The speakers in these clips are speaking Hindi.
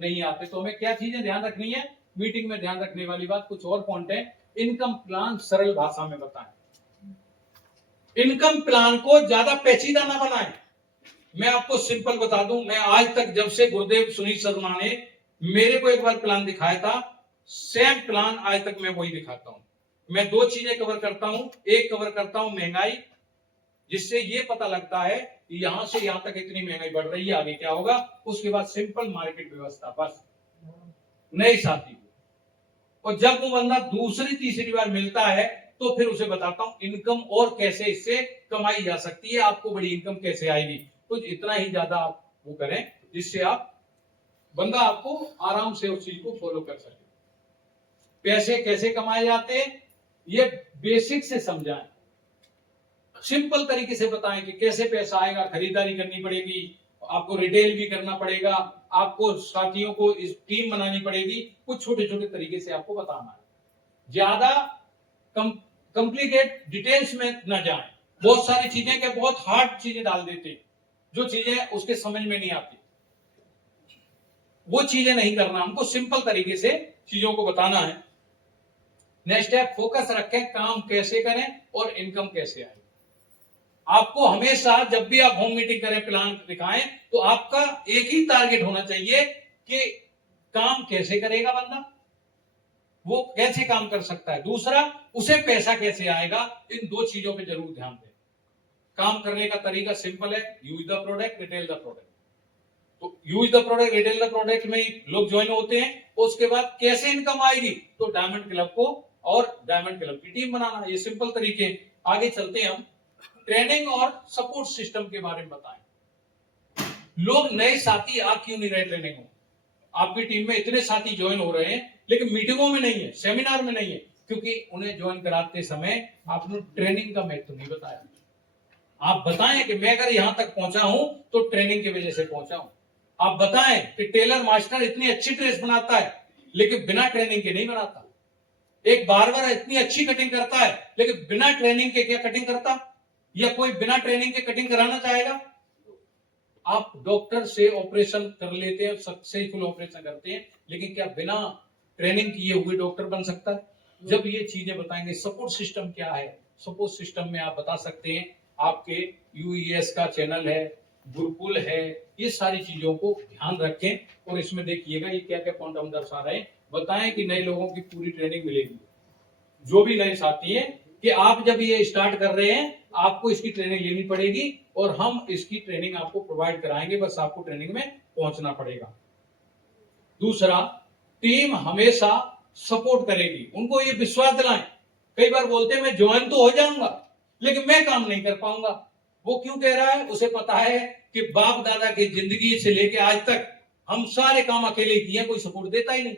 नहीं आते। तो हमें क्या चीजें ध्यान रखनी है, मीटिंग में ध्यान रखने वाली बात कुछ और पॉइंट है। इनकम प्लान सरल भाषा में बताएं, इनकम प्लान को ज्यादा पेचीदा ना बनाएं। मैं आपको सिंपल बता दूं, मैं आज तक जब से गुरुदेव सुनील शर्मा ने मेरे को एक बार प्लान दिखाया था, सेम प्लान आज तक मैं वही दिखाता हूं। मैं दो चीजें कवर करता हूं, एक कवर करता हूं महंगाई, जिससे ये पता लगता है कि यहां से यहां तक इतनी महंगाई बढ़ रही है, आगे क्या होगा। उसके बाद सिंपल मार्केट व्यवस्था, बस नए साथी को। और जब वो बंदा दूसरी तीसरी बार मिलता है तो फिर उसे बताता हूं इनकम और कैसे इससे कमाई जा सकती है, आपको बड़ी इनकम कैसे आएगी। तो इतना ही ज्यादा आप वो करें जिससे आप बंदा आपको आराम से उस चीज को फॉलो कर सके। पैसे कैसे कमाए जाते हैं ये बेसिक से समझाएं, सिंपल तरीके से बताएं कि कैसे पैसा आएगा। खरीदारी करनी पड़ेगी, आपको रिटेल भी करना पड़ेगा, आपको साथियों को इस टीम बनानी पड़ेगी, कुछ छोटे छोटे तरीके से आपको बताना है। ज्यादा कॉम्प्लिकेट डिटेल्स में ना जाएं। बहुत सारी चीजें के बहुत हार्ड चीजें डाल देते, जो चीजें उसके समझ में नहीं आती, वो चीजें नहीं करना, हमको सिंपल तरीके से चीजों को बताना है। नेक्स्ट है फोकस रखें, काम कैसे करें और इनकम कैसे आए। आपको हमेशा जब भी आप होम मीटिंग करें, प्लान दिखाएं, तो आपका एक ही टारगेट होना चाहिए कि काम कैसे करेगा बंदा, वो कैसे काम कर सकता है, दूसरा उसे पैसा कैसे आएगा। इन दो चीजों पे जरूर ध्यान दें। काम करने का तरीका सिंपल है, use the product, retail the product. तो use the product, retail the product में ही लोग ज्वाइन होते हैं। उसके बाद कैसे इनकम आएगी, तो डायमंड क्लब को और डायमंड क्लब की टीम बनाना, ये सिंपल तरीके। आगे चलते हैं हम ट्रेनिंग और सपोर्ट सिस्टम के बारे में बताएं। लोग नए साथी आ क्यों नहीं रहे ट्रेनिंग में। आपकी टीम में इतने साथी ज्वाइन हो रहे हैं लेकिन मीटिंगों में नहीं है, सेमिनार में नहीं है, क्योंकि उन्हें ज्वाइन कराते समय आपने ट्रेनिंग का महत्व नहीं बताया। आप बताएं कि मैं अगर यहां तक पहुंचा हूं तो ट्रेनिंग की वजह से पहुंचा हूं। आप बताएं कि टेलर मास्टर इतनी अच्छी ड्रेस बनाता है लेकिन बिना ट्रेनिंग के नहीं बनाता। एक बार्बर इतनी अच्छी कटिंग करता है लेकिन बिना ट्रेनिंग के क्या कटिंग करता, या कोई बिना ट्रेनिंग के कटिंग कराना चाहेगा। आप डॉक्टर से ऑपरेशन कर लेते हैं, सक्सेसफुल ऑपरेशन करते हैं, लेकिन क्या बिना ट्रेनिंग किए हुए डॉक्टर बन सकता है। जब ये चीजें बताएंगे, सपोर्ट सिस्टम क्या है, सपोर्ट सिस्टम में आप बता सकते हैं आपके यूईएस का चैनल है, गुरुकुल है, ये सारी चीजों को ध्यान रखें। और इसमें देखिएगा ये क्या क्या पॉइंट हम दर्शा रहे हैं, बताएं कि नए लोगों की पूरी ट्रेनिंग मिलेगी। जो भी नए साथी हैं कि आप जब ये स्टार्ट कर रहे हैं आपको इसकी ट्रेनिंग लेनी पड़ेगी और हम इसकी ट्रेनिंग आपको प्रोवाइड कराएंगे, बस आपको ट्रेनिंग में पहुंचना पड़ेगा। दूसरा, टीम हमेशा सपोर्ट करेगी, उनको ये विश्वास दिलाएं। कई बार बोलते हैं मैं ज्वाइन तो हो जाऊंगा लेकिन मैं काम नहीं कर पाऊंगा। वो क्यों कह रहा है, उसे पता है कि बाप दादा की जिंदगी से लेके आज तक हम सारे काम अकेले किए, कोई सपोर्ट देता ही नहीं।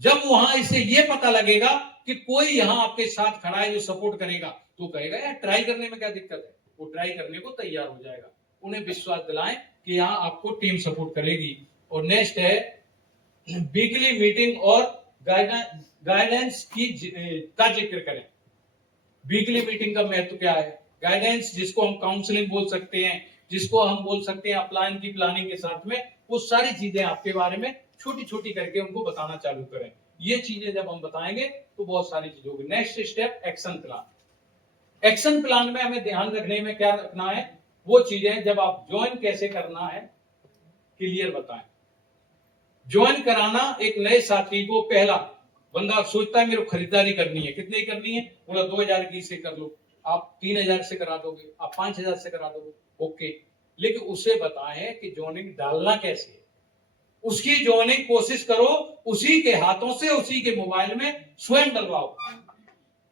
जब वहां इसे ये पता लगेगा कि कोई यहां आपके साथ खड़ा है जो सपोर्ट करेगा, तो कहेगा यार ट्राई करने में क्या दिक्कत है, वो ट्राई करने को तैयार हो जाएगा। उन्हें विश्वास दिलाएं कि यहां आपको टीम सपोर्ट करेगी। और नेक्स्ट है वीकली मीटिंग और गाइडेंस का जिक्र करें। वीकली मीटिंग का महत्व क्या है, गाइडेंस जिसको हम काउंसलिंग बोल सकते हैं, जिसको हम बोल सकते हैं प्लान की प्लानिंग के साथ में, वो सारी चीजें आपके बारे में छोटी छोटी करके उनको बताना चालू करें। ये चीजें जब हम बताएंगे तो बहुत सारी चीजें होगी। Next step action plan. Action plan में हमें ध्यान रखने में क्या रखना है, वो चीजें जब आप ज्वाइन कैसे करना है क्लियर बताएं। ज्वाइन कराना एक नए साथी को, पहला बंदा सोचता है मेरे को खरीदारी करनी है, कितने की करनी है, बोला 2000 की से कर लो, आप 3000 से करा दोगे, आप 5000 से करा दोगे, ओके। लेकिन उसे बताएं कि ज्वाइनिंग डालना कैसे है, उसकी ज्वाइनिंग कोशिश करो उसी के हाथों से, उसी के मोबाइल में स्वयं डलवाओ।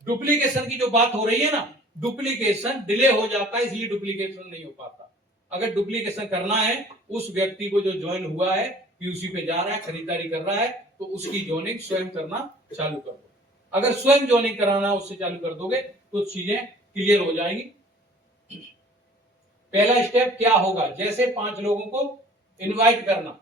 डुप्लीकेशन की जो बात हो रही है ना, डुप्लीकेशन डिले हो जाता है, इसलिए डुप्लीकेशन नहीं हो पाता। अगर डुप्लीकेशन करना है, उस व्यक्ति को जो ज्वाइन हुआ है, पीयूसी पे जा रहा है, खरीदारी कर रहा है, तो उसकी ज्वाइनिंग स्वयं करना चालू कर दो। अगर स्वयं ज्वाइनिंग कराना उससे चालू कर दोगे तो चीजें क्लियर हो जाएगी। पहला स्टेप क्या होगा, जैसे 5 लोगों को इनवाइट करना,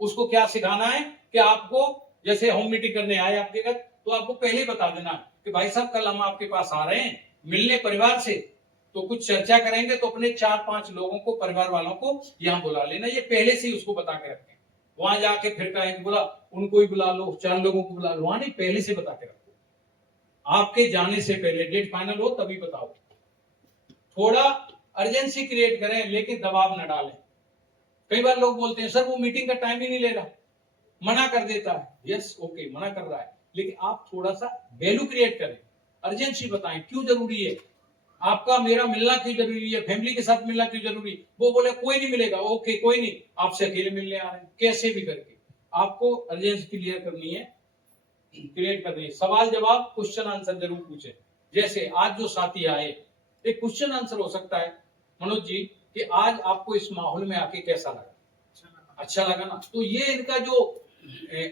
उसको क्या सिखाना है कि आपको जैसे होम मीटिंग करने आए आपके घर, तो आपको पहले ही बता देना कि भाई साहब कल हम आपके पास आ रहे हैं मिलने परिवार से, तो कुछ चर्चा करेंगे, तो अपने 4-5 लोगों को, परिवार वालों को यहां बुला लेना। ये पहले से ही उसको बता के रखें। वहां जाके फिर कहें बोला उनको ही बुला लो, 4 लोगों को बुला लो, वहां नहीं, पहले से बता के रखो। आपके जाने से पहले डेट फाइनल हो तभी बताओ। थोड़ा अर्जेंसी क्रिएट करें, लेकिन दबाव न डालें। कई बार लोग बोलते हैं सर वो मीटिंग का टाइम ही नहीं ले रहा, मना कर देता है। यस ओके, मना कर रहा है, लेकिन आप थोड़ा सा वैल्यू क्रिएट करें, अर्जेंसी बताएं क्यों जरूरी है, आपका मेरा मिलना क्यों जरूरी है, फैमिली के साथ मिलना क्यों जरूरी। वो बोले कोई नहीं मिलेगा, ओके कोई नहीं, आपसे अकेले मिलने आ रहे हैं, कैसे भी करके आपको अर्जेंसी क्लियर करनी है, क्रिएट करनी है। सवाल जवाब क्वेश्चन आंसर जरूर पूछे। जैसे आज जो साथी आए, एक क्वेश्चन आंसर हो सकता है मनोज जी कि आज आपको इस माहौल में आके कैसा लगा, अच्छा लगा ना। तो ये इनका जो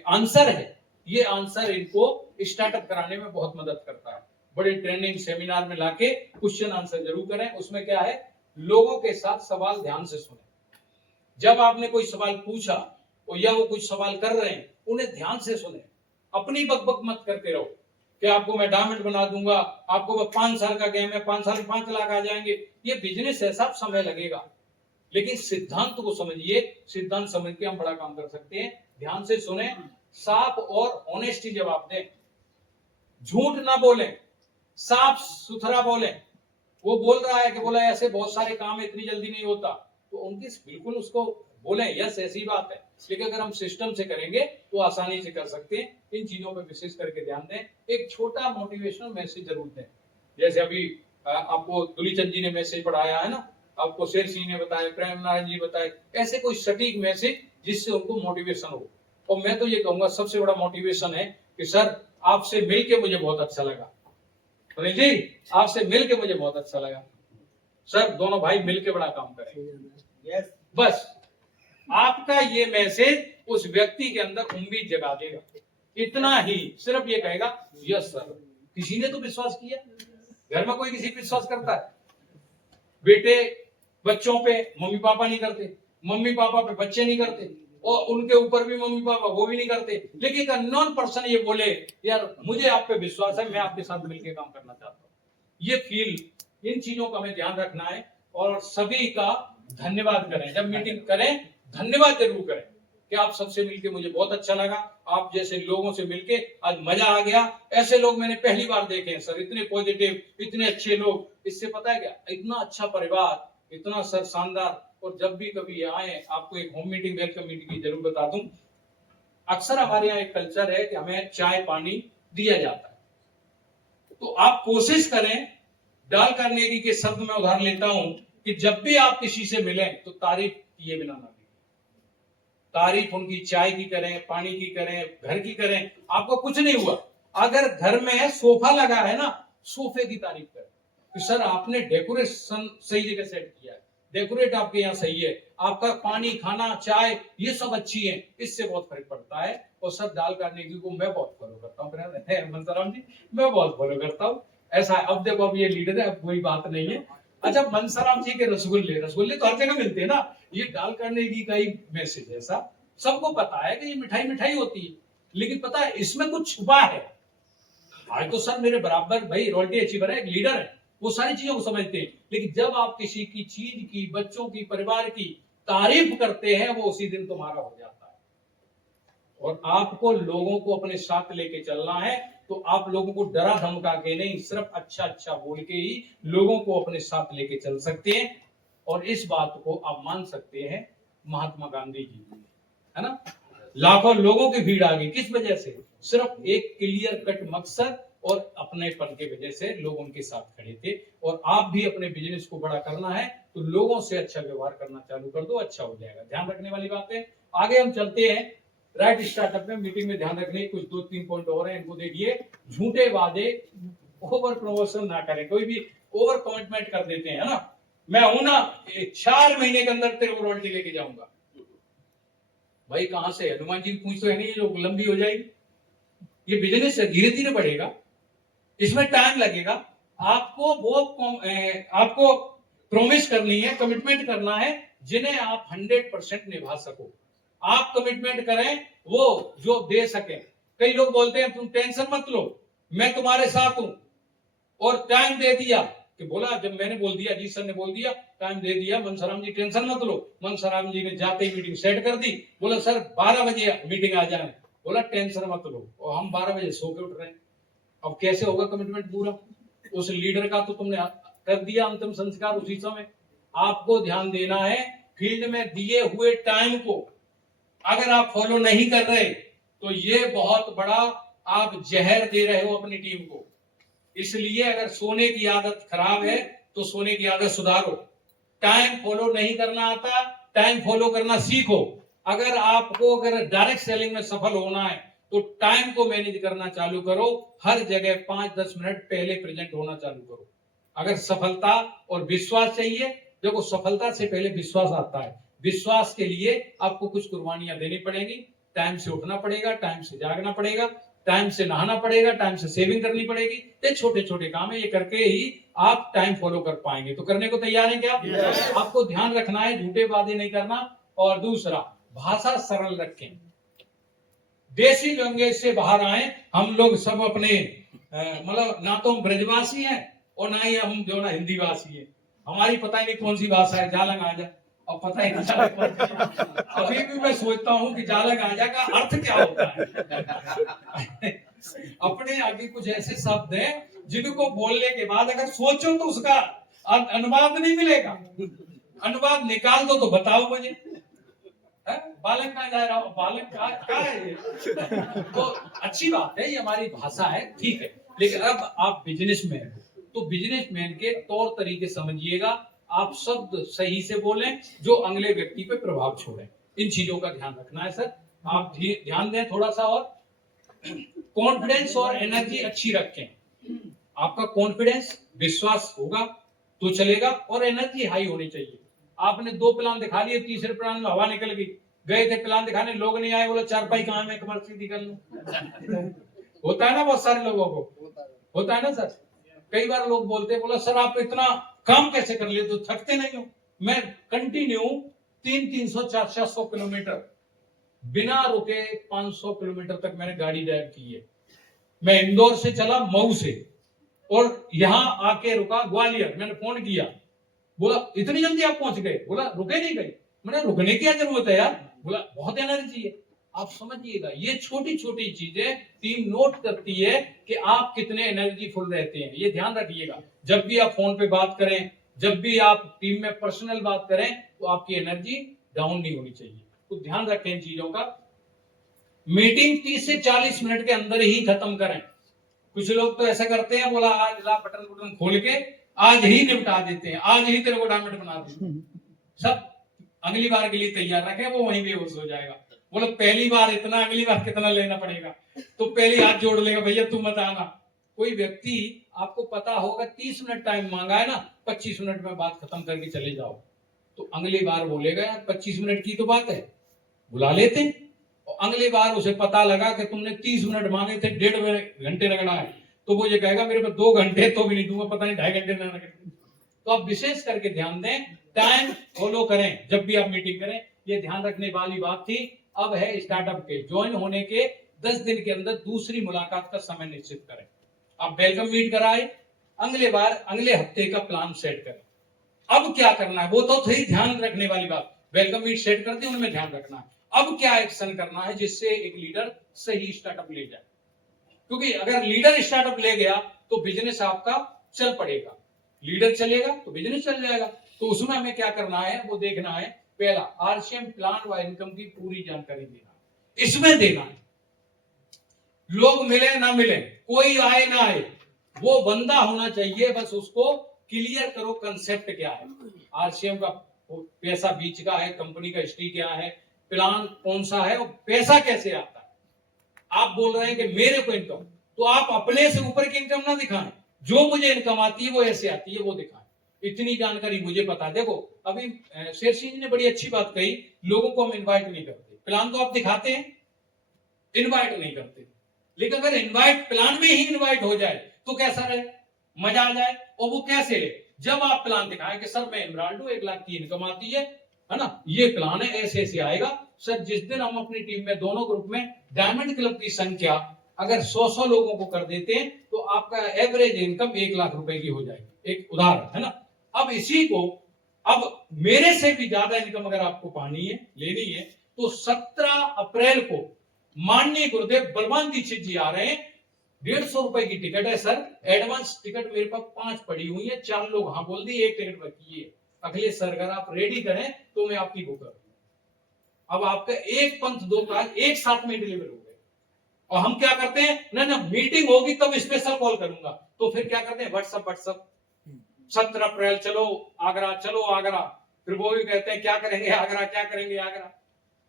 आंसर है, ये आंसर इनको स्टार्टअप कराने में बहुत मदद करता है। बड़े ट्रेनिंग सेमिनार में लाके क्वेश्चन आंसर जरूर करें। उसमें क्या है, लोगों के साथ सवाल ध्यान से सुने। जब आपने कोई सवाल पूछा और या वो कुछ सवाल कर रहे हैं, उन्हें ध्यान से सुने, अपनी बकबक मत करते रहो कि आपको मैं डायमंड बना दूंगा, आपको 5 साल का गेम है, 5 साल में 5 लाख आ जाएंगे। ये बिजनेस है, सब समय लगेगा, लेकिन सिद्धांत को समझिए, सिद्धांत समझ के हम बड़ा काम कर सकते हैं। ध्यान से सुने, साफ और ऑनेस्टी जवाब दें, झूठ ना बोलें, साफ सुथरा बोलें। वो बोल रहा है कि बोला ऐसे बहुत सारे काम इतनी जल्दी नहीं होता, तो उनकी बिल्कुल उसको बोले यस ऐसी बात है, लेकिन अगर हम सिस्टम से करेंगे तो आसानी से कर सकते हैं। इन चीजों पे विशेष करके ध्यान दें। एक छोटा मोटिवेशनल मैसेज जरूर दें, जैसे अभी आपको दुलीचंद जी ने मैसेज पढ़ाया है ना, आपको शेर सिंह ने बताया, प्रेम नारायण जी बताए, ऐसे कोई सटीक मैसेज जिससे उनको मोटिवेशन हो। और मैं तो ये कहूंगा सबसे बड़ा मोटिवेशन है कि सर आपसे मिलके मुझे बहुत अच्छा लगा, जी आपसे मिलके मुझे बहुत अच्छा लगा, सर दोनों भाई मिलके बड़ा काम करें। यस, बस आपका ये मैसेज उस व्यक्ति के अंदर उम्मीद जगा देगा। इतना ही, सिर्फ ये कहेगा यस सर, किसी ने तो विश्वास किया। घर में कोई किसी पे विश्वास करता है? बेटे बच्चों पे, मम्मी पापा नहीं करते, मम्मी पापा पे बच्चे नहीं करते, और उनके ऊपर भी मम्मी पापा वो भी नहीं करते। लेकिन एक अननोन पर्सन ये बोले यार मुझे आप पे विश्वास है, मैं आपके साथ मिलकर काम करना चाहता हूँ, ये फील, इन चीजों का हमें ध्यान रखना है। और सभी का धन्यवाद करें, जब मीटिंग करें धन्यवाद जरूर करें कि आप सबसे मिलके मुझे बहुत अच्छा लगा, आप जैसे लोगों से मिलके आज मजा आ गया। ऐसे लोग मैंने पहली बार देखे हैं सर, इतने पॉजिटिव, इतने अच्छे लोग। इससे पता है क्या, इतना अच्छा परिवार, इतना सर शानदार। और जब भी कभी आए, आपको एक होम मीटिंग, वेलकम मीटिंग की जरूर बता दूं, अक्सर हमारे यहाँ एक कल्चर है कि हमें चाय पानी दिया जाता है, तो आप कोशिश करें, डाल कार्नेगी के शब्द में उधार लेता हूं कि जब भी आप किसी से मिलें तो तारीफ किए बिना ना, तारीफ उनकी चाय की करें, पानी की करें, घर की करें। आपको कुछ नहीं हुआ, अगर घर में सोफा लगा है ना, सोफे की तारीफ करें कि सर आपने डेकोरेशन सही जगह सेट किया है, डेकोरेट आपके यहाँ सही है, आपका पानी खाना चाय ये सब अच्छी है, इससे बहुत फर्क पड़ता है। और सब डाल कार्नेगी को मैं बहुत फॉलो करता हूँ, मनसाराम जी मैं बहुत फॉलो करता हूँ। ऐसा है, अब देखो अब ये लीडर है, अब कोई बात नहीं है। अच्छा, मनसाराम जी के रसगुल्ले, रसगुल्ले तो हर जगह मिलते हैं ना, ये डाल कार्नेगी का ही मैसेज है। ऐसा सबको पता है कि ये मिठाई मिठाई होती है, लेकिन पता है इसमें कुछ छुपा है। आज तो सर मेरे बराबर भाई रॉयल्टी अचीवर है, एक लीडर है, वो सारी चीजों को समझते हैं। लेकिन जब आप किसी की चीज की, बच्चों की, परिवार की तारीफ करते हैं, वो उसी दिन तुम्हारा हो जाता है। और आपको लोगों को अपने साथ लेके चलना है, तो आप लोगों को डरा धमका के नहीं, सिर्फ अच्छा अच्छा बोल के ही लोगों को अपने साथ लेके चल सकते हैं। और इस बात को आप मान सकते हैं महात्मा गांधी जी, है ना, लाखों लोगों की भीड़ आ गई, किस वजह से, सिर्फ एक क्लियर कट मकसद और अपने पन के वजह से लोग उनके साथ खड़े थे। और आप भी अपने बिजनेस को बड़ा करना है तो लोगों से अच्छा व्यवहार करना चालू कर दो, अच्छा हो जाएगा। ध्यान रखने वाली बात है। आगे हम चलते हैं राइट स्टार्टअप में। मीटिंग में ध्यान रखने कुछ 2-3 पॉइंट और हैं, इनको देखिए। झूठे वादे, ओवर प्रमोशन ना करें, कोई भी ओवर कमिटमेंट कर देते हैं, है ना, मैं हूं ना 4 महीने के अंदर तेरे को रॉयल्टी लेके जाऊंगा। भाई कहां से, हनुमान जी की पूंछ तो है नहीं जो लंबी हो जाएगी। ये बिजनेस है, धीरे धीरे बढ़ेगा, इसमें टाइम लगेगा। आपको वो आपको प्रॉमिस करनी है, कमिटमेंट करना है जिन्हें आप 100% निभा सको। आप कमिटमेंट करें वो जो दे सके। कई लोग बोलते हैं तुम टेंशन मत लो, मैं तुम्हारे साथ हूं, और टाइम दे दिया, कि बोला जब मैंने बोल दिया, जी सर ने बोल दिया, टाइम दे दिया, मनसराम जी टेंशन मत लो। मनसराम जी ने जाते ही मीटिंग सेट कर दी। बोला सर 12 बजे मीटिंग आ जाए। बोला टेंशन मत लो, और हम 12 बजे सो के उठ रहे हैं। अब कैसे होगा कमिटमेंट पूरा? उस लीडर का तो तुमने कर दिया अंतिम संस्कार उसी समय। आपको ध्यान देना है फील्ड में दिए हुए टाइम को अगर आप फॉलो नहीं कर रहे तो ये बहुत बड़ा आप जहर दे रहे हो अपनी टीम को। इसलिए अगर सोने की आदत खराब है तो सोने की आदत सुधारो। टाइम फॉलो नहीं करना आता, टाइम फॉलो करना सीखो। अगर आपको अगर डायरेक्ट सेलिंग में सफल होना है तो टाइम को मैनेज करना चालू करो। हर जगह 5-10 मिनट पहले प्रेजेंट होना चालू करो। अगर सफलता और विश्वास चाहिए, देखो सफलता से पहले विश्वास आता है। विश्वास के लिए आपको कुछ कुर्बानियां देनी पड़ेगी। टाइम से उठना पड़ेगा, टाइम से जागना पड़ेगा, टाइम से नहाना पड़ेगा, टाइम से सेविंग करनी पड़ेगी। ये छोटे छोटे काम है, ये करके ही आप टाइम फॉलो कर पाएंगे। तो करने को तैयार हैं क्या? आपको ध्यान रखना है झूठे वादे नहीं करना। और दूसरा, भाषा सरल रखें। देसी लैंग्वेज से बाहर आए। हम लोग सब अपने मतलब ना तो हम ब्रजवासी हैं और ना ही हम जो ना हिंदी वासी है। हमारी पता ही नहीं कौन सी भाषा है, जालंग आजा, अब पता ही नहीं चला। अभी भी मैं सोचता हूँ कि जालंग आजा का अर्थ क्या होता है। अपने आगे कुछ ऐसे शब्द हैं जिनको बोलने के बाद अगर सोचो तो उसका अनुवाद नहीं मिलेगा। अनुवाद निकाल दो तो बताओ मुझे। बालक कहाँ जा रहा हो, बालक कहाँ है ये? तो अच्छी बात है, ये हमारी भाषा है, ठीक है। लेकिन अब आप बिजनेसमैन हो तो बिजनेसमैन के तौर तरीके समझिएगा। आप शब्द सही से बोलें जो अगले व्यक्ति पे प्रभाव छोड़े। इन चीजों का ध्यान रखना है सर। आप ध्यान दें थोड़ा सा। और कॉन्फिडेंस और एनर्जी अच्छी रखें। आपका कॉन्फिडेंस, विश्वास होगा तो चलेगा, और एनर्जी हाई होनी चाहिए। आपने 2 प्लान दिखा लिए, तीसरे प्लान में हवा निकल गई। गए थे प्लान दिखाने, लोग नहीं आए, बोला चारपाई कहाँ में कमर सीधी कर लूं। होता है ना बहुत सारे लोगों को, होता है ना सर। कई बार लोग बोलते हैं, बोला सर आप इतना काम कैसे कर लेते हो, थकते नहीं हो? मैं कंटिन्यू 300-400 किलोमीटर बिना रुके 500 किलोमीटर तक मैंने गाड़ी ड्राइव की है। मैं इंदौर से चला मऊ से, और यहां आके रुका ग्वालियर। मैंने फोन किया, बोला इतनी जल्दी आप पहुंच गए? बोला रुके नहीं गए। मैंने रुकने की क्या जरूरत है यार? बोला बहुत एनर्जी है। आप समझिएगा, ये छोटी छोटी चीजें टीम नोट करती है कि आप कितने एनर्जीफुल रहते हैं। ये ध्यान रखिएगा। जब भी आप फोन पे बात करें, जब भी आप टीम में पर्सनल बात करें, तो आपकी एनर्जी डाउन नहीं होनी चाहिए। तो ध्यान रखें इन चीजों का। मीटिंग 30 से 40 मिनट के अंदर ही खत्म करें। कुछ लोग तो ऐसा करते हैं, बोला आज ला बटन खोल के आज ही निपटा देते हैं, आज ही तेरे को डायमंड बना देते हैं। सब अगली बार के लिए तैयार रखें, वो वहीं बेहोश हो जाएगा। बोलो पहली बार इतना, अगली बार कितना लेना पड़ेगा? तो पहली हाथ जोड़ लेगा, भैया तू मत आना। कोई व्यक्ति आपको पता होगा 30 मिनट टाइम मांगा है ना, 25 मिनट में बात खत्म करके चले जाओ, तो अगली बार बोलेगा यार 25 मिनट की तो बात है, बुला लेते। और अगली बार उसे पता लगा कि तुमने 30 मिनट मांगे थे, 1.5 घंटे लगना है, तो वो ये कहेगा मेरे पास 2 घंटे तो भी नहीं दूंगा, पता नहीं 2.5 घंटे ना लगे। तो आप विशेष करके ध्यान दें, टाइम फॉलो करें जब भी आप मीटिंग करें। ये ध्यान रखने वाली बात थी। अब है स्टार्टअप के ज्वाइन होने के 10 दिन के अंदर दूसरी मुलाकात का समय निश्चित करें। आप वेलकम मीट कराए, अगले बार अगले हफ्ते का प्लान सेट करें। अब क्या करना है वो तो थी ध्यान रखने वाली बात। वेलकम मीट सेट करते हैं, उनमें ध्यान रखना है। अब क्या एक्शन करना है जिससे एक लीडर सही स्टार्टअप ले जाए, क्योंकि अगर लीडर स्टार्टअप ले गया तो बिजनेस आपका चल पड़ेगा। लीडर चलेगा तो बिजनेस चल जाएगा। तो उसमें हमें क्या करना है वो देखना है। पहला, आरसीएम प्लान व इनकम की पूरी जानकारी देना, इसमें देना है। लोग मिले ना मिले, कोई आए ना आए, वो बंदा होना चाहिए, बस उसको क्लियर करो कंसेप्ट क्या है, आरसीएम का पैसा बीच का है, कंपनी का हिस्ट्री क्या है, प्लान कौन सा है और पैसा कैसे आता है। आप बोल रहे हैं कि मेरे को इनकम, तो आप अपने से ऊपर की इनकम ना दिखाएं, जो मुझे इनकम आती है वो ऐसे आती है वो दिखाएं। इतनी जानकारी मुझे पता। देखो अभी शेर सिंह जी ने बड़ी अच्छी बात कही, लोगों को हम इनवाइट नहीं करते। प्लान तो आप दिखाते हैं, इनवाइट नहीं करते। लेकिन अगर इनवाइट प्लान में ही इनवाइट हो जाए तो कैसा रहे, मजा आ जाए। और वो कैसे, जब आप प्लान दिखाएं कि सर मैं इमरान हूं, 1 लाख की इनकम आती है ना, ये प्लान है, ऐसे ऐसे आएगा। सर जिस दिन हम अपनी टीम में दोनों ग्रुप में डायमंड क्लब की संख्या अगर 100 लोगों को कर देते हैं तो आपका एवरेज इनकम 1 लाख रुपए की हो जाएगी। एक उदाहरण है ना। अब इसी को, अब मेरे से भी ज्यादा इनकम अगर आपको पानी है, लेनी है, तो 17 अप्रैल को माननीय गुरुदेव बलवान दीक्षित जी आ रहे हैं। 150 रुपए की टिकट है सर, एडवांस टिकट मेरे पास 5 पड़ी हुई है, 4 लोग हाँ बोल दिए, 1 टिकट बाकी है। अखिलेश सर अगर आप रेडी करें तो मैं आपकी बुक करूँ। अब आपका एक पंथ दो काज एक साथ में डिलीवर हो गए। और हम क्या करते हैं, ना मीटिंग होगी तब स्पेशल कॉल करूंगा, तो फिर क्या करते हैं, व्हाट्सएप 17 अप्रैल चलो आगरा, फिर वो भी कहते हैं क्या करेंगे आगरा, क्या करेंगे आगरा।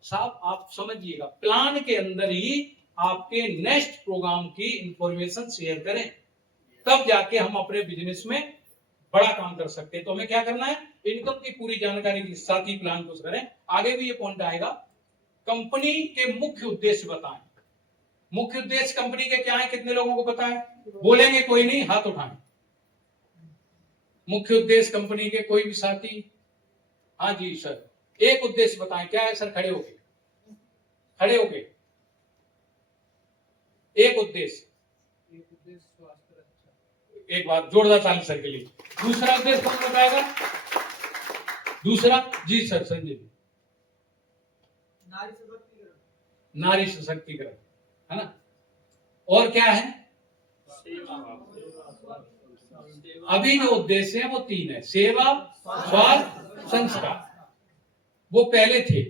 साहब आप समझिएगा, प्लान के अंदर ही आपके नेक्स्ट प्रोग्राम की इंफॉर्मेशन शेयर करें, तब जाके हम अपने बिजनेस में बड़ा काम कर सकते हैं। तो हमें क्या करना है, इनकम की पूरी जानकारी के साथ ही प्लान को करें। आगे भी ये पॉइंट आएगा, कंपनी के मुख्य उद्देश्य बताएं। मुख्य उद्देश्य कंपनी के क्या है, कितने लोगों को पता है? बोलेंगे कोई नहीं, हाथ उठाएं। मुख्य उद्देश्य कंपनी के कोई भी साथी? हाँ जी सर, एक उद्देश्य बताएं, क्या है सर? खड़े होके एक उद्देश्य, एक बार जोरदार ताली सर के लिए। दूसरा उद्देश्य कौन बताएगा? दूसरा जी सर, संजय जी। नारी सशक्तिकरण है ना। और क्या है? अभी जो उद्देश्य है वो 3 है, सेवा, स्वास्थ्य, संस्कार। वो पहले थे,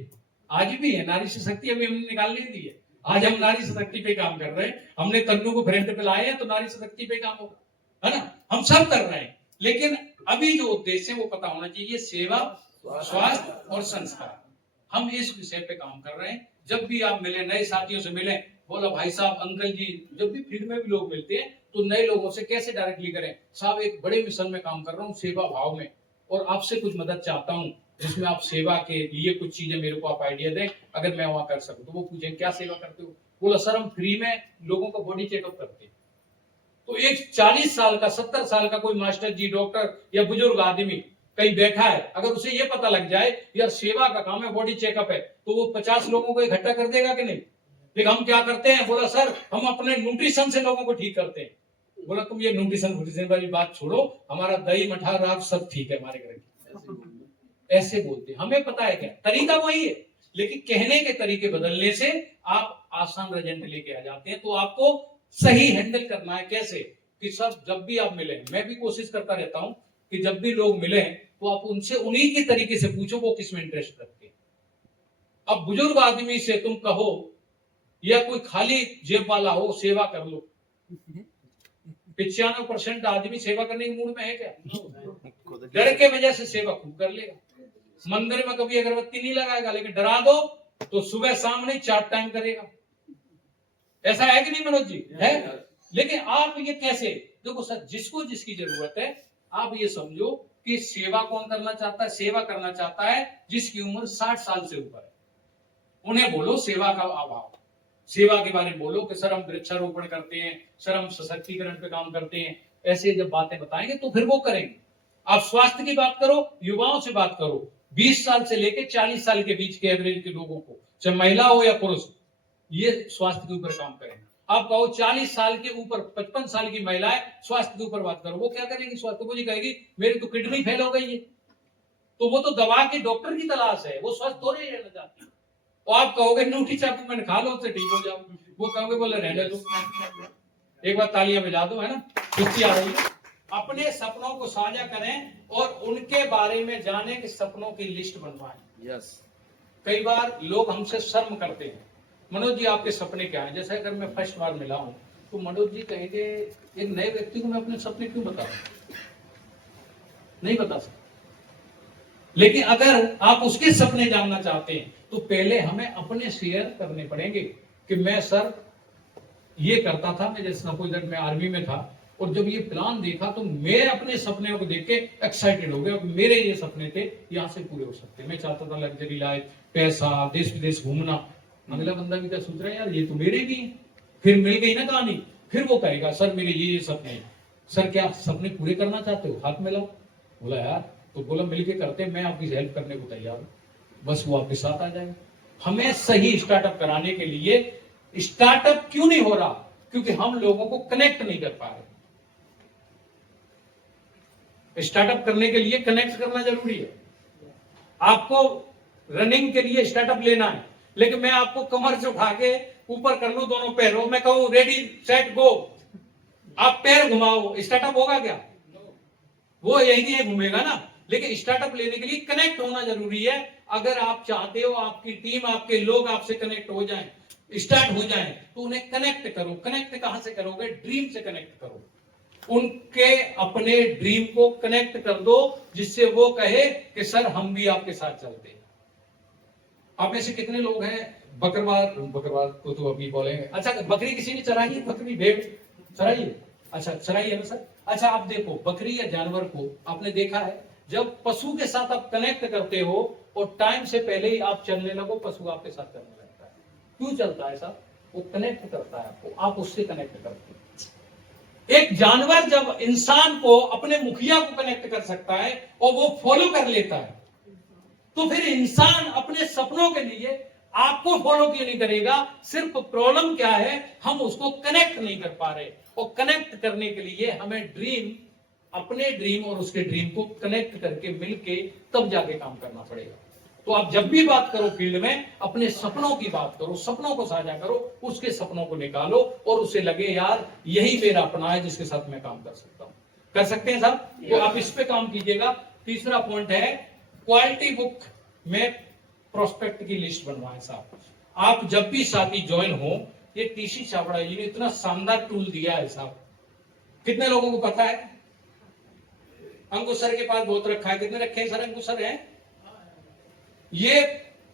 आज भी है। नारी शक्ति अभी हमने निकाल नहीं दी है। आज हम नारी शक्ति पे काम कर रहे हैं, हमने तन्नू को फ्रंट पे लाए हैं, तो नारी शक्ति पे काम होगा, है ना। हम सब कर रहे हैं, लेकिन अभी जो उद्देश्य है वो पता होना चाहिए, सेवा, स्वास्थ्य और संस्कार। हम इस विषय पे काम कर रहे हैं। जब भी आप मिले, नए साथियों से मिले, बोला भाई साहब, अंकल जी, जब भी फील्ड में भी लोग मिलते हैं तो नए लोगों से कैसे डायरेक्टली करें, साहब एक बड़े मिशन में काम कर रहा हूँ, सेवा भाव में, और आपसे कुछ मदद चाहता हूँ, जिसमें आप सेवा के लिए कुछ चीजें मेरे को आप आइडिया दें, अगर मैं वहां कर सकूं। तो वो पूछे क्या सेवा करते हो? बोला सर हम फ्री में लोगों का बॉडी चेकअप करते हैं। तो एक 40 साल का 70 साल का कोई मास्टर जी, डॉक्टर या बुजुर्ग आदमी कहीं बैठा है, अगर उसे ये पता लग जाए यार सेवा का काम है, बॉडी चेकअप है, तो वो 50 लोगों को इकट्ठा कर देगा कि नहीं? लेकिन हम क्या करते हैं, बोला सर हम अपने न्यूट्रिशन से लोगों को ठीक करते हैं। बोला तुम ये न्यूट्रिशन वाली बात छोड़ो, हमारा दही मठा रात सब ठीक है हमारे घर की। ऐसे बोलते, हमें पता है क्या तरीका वही है, लेकिन कहने के तरीके बदलने से आप आसान रिजल्ट लेके आ जाते हैं। तो आपको सही हैंडल करना है कैसे, कि सब जब भी आप मिले, मैं भी कोशिश करता रहता हूं कि जब भी लोग मिले तो आप उनसे उन्हीं के तरीके से पूछो वो किसमें इंटरेस्ट रखते हैं। अब बुजुर्ग आदमी से तुम कहो या कोई खाली जेब वाला हो सेवा कर लो, 95% आदमी सेवा करने के मूड में है क्या? डर के वजह से सेवा खूब कर लेगा। मंदिर में कभी अगरबत्ती नहीं लगाएगा, लेकिन डरा दो तो सुबह शाम नहीं 4 टाइम करेगा। ऐसा है कि नहीं मनोज जी? है। लेकिन आप ये कैसे, देखो सर, जिसको जिसकी जरूरत है, आप ये समझो कि सेवा कौन करना चाहता है? सेवा करना चाहता है जिसकी उम्र 60 साल से ऊपर है। उन्हें बोलो सेवा का अभाव, सेवा के बारे में बोलो कि सर हम वृक्षारोपण करते हैं, सर हम सशक्तिकरण पे काम करते हैं। ऐसे जब बातें बताएंगे तो फिर वो करेंगे। आप स्वास्थ्य की बात करो, युवाओं से बात करो, 20 साल से लेकर 40 साल के बीच के एवरेज के लोगों को, चाहे महिला हो या पुरुष, ये स्वास्थ्य के ऊपर काम करेंगे। आप कहो 40 साल के ऊपर 55 साल की महिलाएं स्वास्थ्य के ऊपर बात करो, वो क्या करेंगी? स्वास्थ्य को जी कहेगी मेरी तो किडनी फेल हो गई है, तो वो तो दवा के डॉक्टर की तलाश है, वो स्वस्थ हो रही रहना चाहती है। और आप कहोगे न्यूट्री सप्लीमेंट खा लो तो ठीक हो जाओ, वो कहोगे बोले रहने दो। एक बार तालियां बजा दो, है ना, खुशी आ रही है। अपने सपनों को साझा करें और उनके बारे में जाने कि सपनों की लिस्ट बनवाएं। यस। कई बार लोग हमसे शर्म करते हैं, मनोज जी आपके सपने क्या हैं? जैसे अगर मैं फर्स्ट बार मिला हूं तो मनोज जी कहेंगे एक नए व्यक्ति को मैं अपने सपने क्यों बताऊं? नहीं बता सकता। लेकिन अगर आप उसके सपने जानना चाहते हैं तो पहले हमें अपने शेयर करने पड़ेंगे कि मैं सर ये करता था, मैं जैसे सपोज दैट मैं आर्मी में था, और जब ये प्लान देखा तो मैं अपने सपने को देख के एक्साइटेड हो गया। मेरे ये सपने थे, यहाँ से पूरे हो सकते हैं। मैं चाहता था लग्जरी लाइफ, पैसा, देश विदेश घूमना। अगला बंदा भी क्या सोच रहा है, यार ये तो मेरे भी हैं। फिर मिल गई ना कहानी, फिर वो कहेगा सर मेरे ये सपने हैं। सर क्या सपने पूरे करना चाहते हो? हाथ मिलाओ। बोला यार, तो बोला मिलके करते हैं, मैं आपकी हेल्प करने को तैयार हूं, बस वो आपके साथ आ जाएगा। हमें सही स्टार्टअप कराने के लिए, स्टार्टअप क्यों नहीं हो रहा? क्योंकि हम लोगों को कनेक्ट नहीं कर पा रहे। स्टार्टअप करने के लिए कनेक्ट करना जरूरी है। आपको रनिंग के लिए स्टार्टअप लेना है, लेकिन मैं आपको कमर से उठा के ऊपर कर लूं दोनों पैरों, मैं कहूं रेडी सेट गो, आप पैर घुमाओ, स्टार्टअप होगा क्या? वो यही घूमेगा ना। लेकिन स्टार्टअप लेने के लिए कनेक्ट होना जरूरी है। अगर आप चाहते हो आपकी टीम, आपके लोग आपसे कनेक्ट हो जाएं, स्टार्ट हो जाएं, तो उन्हें कनेक्ट करो। कनेक्ट कहां से करोगे? ड्रीम से कनेक्ट करो। उनके अपने ड्रीम को कनेक्ट कर दो, जिससे वो कहे कि सर हम भी आपके साथ चलते हैं। आप में से कितने लोग हैं बकरवाल को तो अभी बोलेंगे, अच्छा बकरी किसी ने चराई है? बकरी भेड़ चराई है? अच्छा चराई है ना सर। अच्छा आप देखो, बकरी या जानवर को आपने देखा है, जब पशु के साथ आप कनेक्ट करते हो और टाइम से पहले ही आप चलने लगो, पशु आपके साथ चलने लगता है। क्यों चलता है साहब? वो कनेक्ट करता है आपको, आप उससे कनेक्ट करते हो। एक जानवर जब इंसान को, अपने मुखिया को कनेक्ट कर सकता है और वो फॉलो कर लेता है, तो फिर इंसान अपने सपनों के लिए आपको फॉलो क्यों नहीं करेगा? सिर्फ प्रॉब्लम क्या है, हम उसको कनेक्ट नहीं कर पा रहे। और कनेक्ट करने के लिए हमें ड्रीम, अपने ड्रीम और उसके ड्रीम को कनेक्ट करके मिलके तब जाके काम करना पड़ेगा। तो आप जब भी बात करो फील्ड में, अपने सपनों की बात करो, सपनों को साझा करो, उसके सपनों को निकालो और उसे लगे यार यही मेरा अपना है जिसके साथ मैं काम कर सकता हूं। कर सकते हैं साहब? तो आप इस पे काम कीजिएगा। तीसरा पॉइंट है क्वालिटी बुक में प्रोस्पेक्ट की लिस्ट बनवाएं साहब। आप जब भी साथी ज्वाइन हो, ये टीसी छाबड़ा जी ने इतना शानदार टूल दिया है साहब, कितने लोगों को पता है? अंकुश सर के पास बहुत रखा है। कितने रखे हैं सर? अंकुश सर है। ये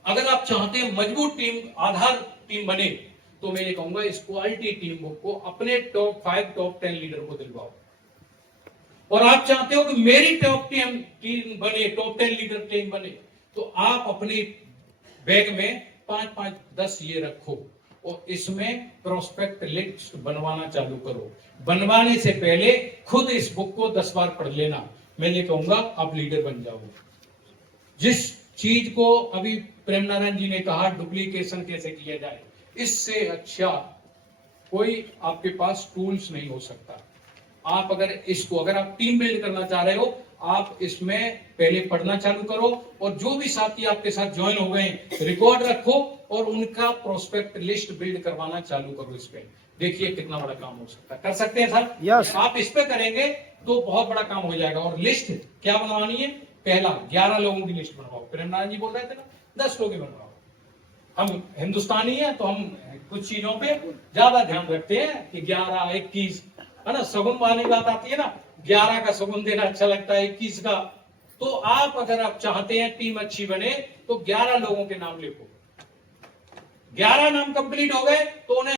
अगर आप चाहते हैं मजबूत टीम, आधार टीम बने, तो मैं ये कहूंगा इस क्वालिटी टीम बुक को अपने टॉप 5 टॉप 10 लीडर को दिलवाओ। और आप चाहते हो कि मेरी टॉप टीम बने, टॉप 10 लीडर टीम बने, तो आप अपनी बैग में 5-5, 10 ये रखो और इसमें प्रोस्पेक्ट लिस्ट बनवाना चालू करो। बनवाने से पहले खुद इस बुक को 10 बार पढ़ लेना। मैं ये कहूंगा आप लीडर बन जाओगे। जिस चीज को अभी प्रेम नारायण जी ने कहा, डुप्लीकेशन कैसे किया जाए, इससे अच्छा कोई आपके पास टूल्स नहीं हो सकता। आप अगर आप टीम बिल्ड करना चाह रहे हो, आप इसमें पहले पढ़ना चालू करो और जो भी साथी आपके साथ ज्वाइन हो गए रिकॉर्ड रखो और उनका प्रोस्पेक्ट लिस्ट बिल्ड करवाना चालू करो। इस पे देखिए कितना बड़ा काम हो सकता है। कर सकते हैं सर? यस। आप इस पे करेंगे तो बहुत बड़ा काम हो जाएगा। और लिस्ट क्या बनवानी है? पहला 11 लोगों की लिस्ट बनवाओ। प्रेम नारायण जी बोल रहे थे ना 10 लोग ही बनवाओ। हम हिंदुस्तानी है तो हम कुछ चीजों पे ज्यादा ध्यान रखते हैं कि 11, 21 है ना, सगुन वाली बात आती है ना, 11 का सगुन देना अच्छा लगता है, 21 का। तो आप अगर आप चाहते हैं टीम अच्छी बने तो 11 लोगों के नाम लिखो। 11 नाम कंप्लीट हो गए तो उन्हें